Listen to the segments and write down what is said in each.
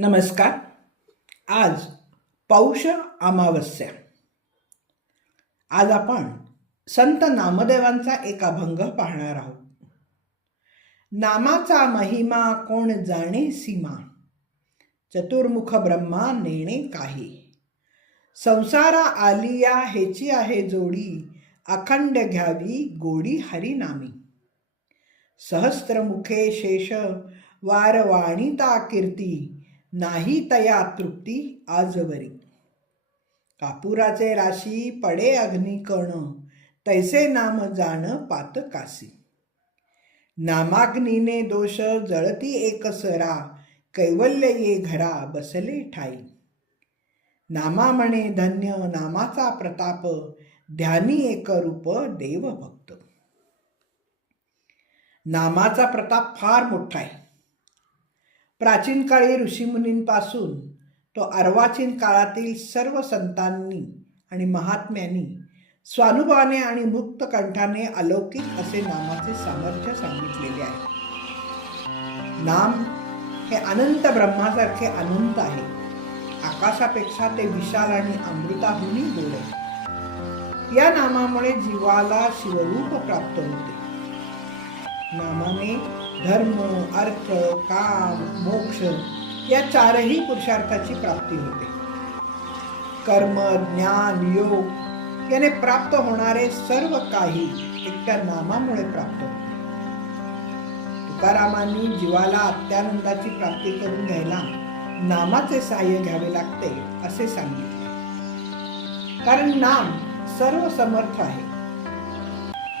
नमस्कार. आज पौष अमावस्या. आज आपण संत नामदेवांचा एक अभंग पाहणार आहोत. नामाचा महिमा कोण जाणे सीमा? चतुर्मुख ब्रह्मा नेणे काही. संसारा आलिया हेची आहे जोडी अखंड घ्यावी गोडी हरिनामी. सहस्त्रमुखे शेष वारवाणिता कीर्ती नाही तया तृप्ती आजवरी. कापुराचे राशी पडे अग्नी कण तैसे नाम जाण पात कासी. नामाग्नीने दोष जळती एकसरा कैवल्य ये घरा बसले ठाई. नामा म्हणे धन्य नामाचा प्रताप ध्यानी एक रूप देव भक्त नामाचा प्रताप फार मोठा आहे. प्राचीन काळी ऋषीमुनींपासून तो अर्वाचीन काळातील सर्व संतांनी आणि महात्म्यांनी स्वानुभवाने आणि मुक्त कंठाने अलौकिक असे नामाचे सामर्थ्य सांगितलेले आहे. नाम हे अनंत ब्रह्मासारखे अनंत आहे. आकाशापेक्षा ते विशाल आणि अमृताहूनही गोड आहे. या नामामुळे जीवाला शिवरूप प्राप्त होते. नामाने धर्म अर्थ काम मोक्ष या चारही पुरुषार्थाची प्राप्ती होते. कर्म ज्ञान योग याने प्राप्त होणारे सर्व काही एकट्या नामामुळे प्राप्त होते. तुकारामांनी जीवाला अत्यानंदाची प्राप्ती करून घ्यायला नामाचे सहाय्य घ्यावे लागते असे सांगितले. कारण नाम सर्व समर्थ आहे.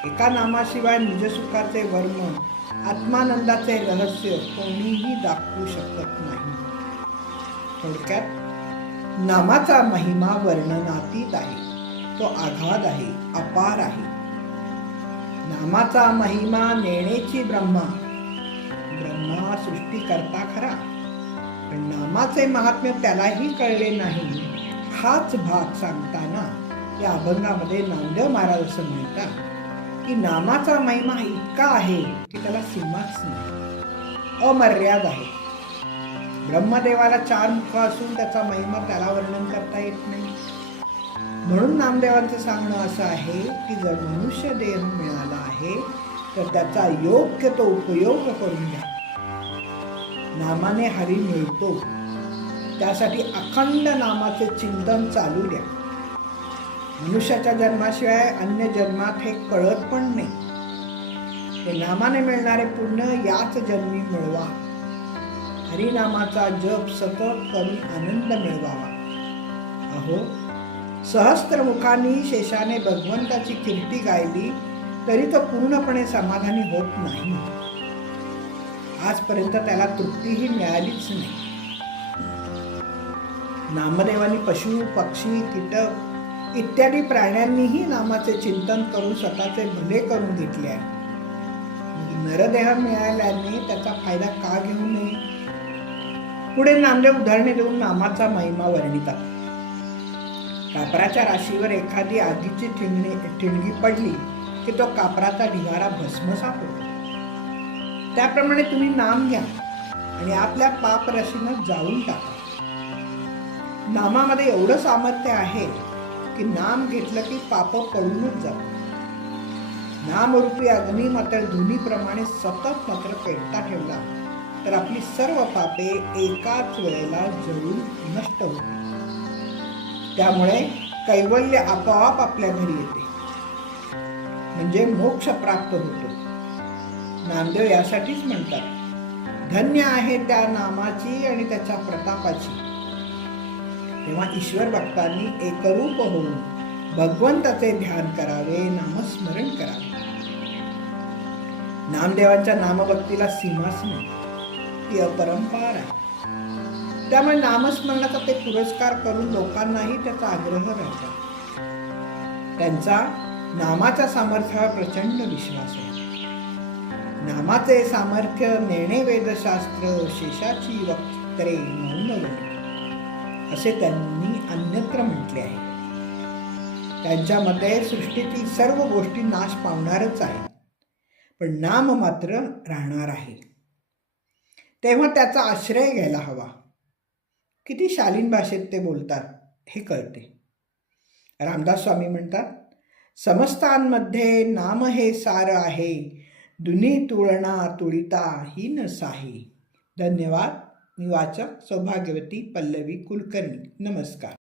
एका नामाशिवाय निजसुखाचे वर्म आत्मानंदाचे रहस्य कोणीही दाखवू शकत नाही. थोडक्यात नामाचा महिमा वर्णनातीत आहे. तो आघात आहे अपार आहे. नामाचा महिमा नेणेची ब्रह्मा. ब्रह्मा सृष्टी करता खरा. पण नामाचे महात्म्य त्यालाही कळले नाही. हाच भाग सांगताना या अभंगामध्ये नामदेव महाराज असं म्हणतात. की नामाचा महिमा इतका आहे की त्याला सीमाच नाही. अमर्याद आहे. ब्रह्मदेवाला चार मुख असून त्याचा महिमा त्याला वर्णन करता येत नाही. म्हणून नामदेवांचं सांगणं असं आहे की जर मनुष्य देह मिळाला आहे तर त्याचा योग्य तो उपयोग करून घ्या. नामाने हरी मिळतो. त्यासाठी अखंड नामाचे चिंतन चालू द्या. मनुष्याच्या जन्माशिवाय अन्य जन्मात हे कळत पण नाही. ते नामाने मिळणारे पुण्य याच जन्मी मिळवा. हरिनामाचा जप सतत करून आनंद मिळवावा. अहो सहस्त्रमुखांनी शेषाने भगवंताची कीर्ती गायली तरी तो पूर्णपणे समाधानी होत नाही. आजपर्यंत त्याला तृप्तीही मिळालीच नाही. नामदेवानी पशु पक्षी कीटक इत्यादी प्राण्यांनीही नामाचे चिंतन करून स्वतःचे भले करून घेतले आहे. म्हणजे नरदेह मिळाल्याने त्याचा फायदा का घेऊ नये? पुढे नामदेव उदाहरणे देऊन नामाचा महिमा वर्णितात. कापराच्या राशीवर एखादी आगीची ठिणगी ठिणगी पडली की तो कापराचा ढिगारा भस्मसात होतो. त्याप्रमाणे तुम्ही नाम घ्या आणि आपल्या पाप राशीनं जाळून टाका. नामामध्ये एवढं सामर्थ्य आहे की नाम घेतलं की पाप पळूनच जात. नामरूपी अग्नी मात्र धुनीप्रमाणे सतत मात्र पेटता ठेवला. तर आपली सर्व पापे एकाच वेळेला जळून नष्ट होते त्यामुळे कैवल्य आपोआप आपल्या घरी येते. म्हणजे मोक्ष प्राप्त होतो. नामदेव यासाठीच म्हणतात धन्य आहे त्या नामाची आणि त्याच्या प्रतापाची. तेव्हा ईश्वर भक्तांनी एकरूप होऊन भगवंताचे ध्यान करावे नामस्मरण करावे. नामदेवांच्या नामभक्तीला सीमाच नाही ती अपरंपार आहे. त्यामुळे नामस्मरणाचा ते पुरस्कार करून लोकांनाही त्याचा आग्रह राहतात त्यांचा नामाच्या सामर्थ्यावर प्रचंड विश्वास आहे. नामाचे सामर्थ्य नेणे वेदशास्त्र शेषाची वक्त्रे मौनवली असे त्यांनी अन्यत्र म्हटले आहे. त्यांच्या मते सृष्टीतील सर्व गोष्टी नाश पावणारच आहेत. पण नाम मात्र राहणार आहे. तेव्हा त्याचा आश्रय घ्यायला हवा. किती शालीन भाषेत ते बोलतात हे कळते. रामदास स्वामी म्हणतात समस्तांमध्ये नाम हे सार आहे. दुनी तुळणा तुळिता ही न साही. धन्यवाद. मी वाचक सौभाग्यवती पल्लवी कुलकर्णी. नमस्कार.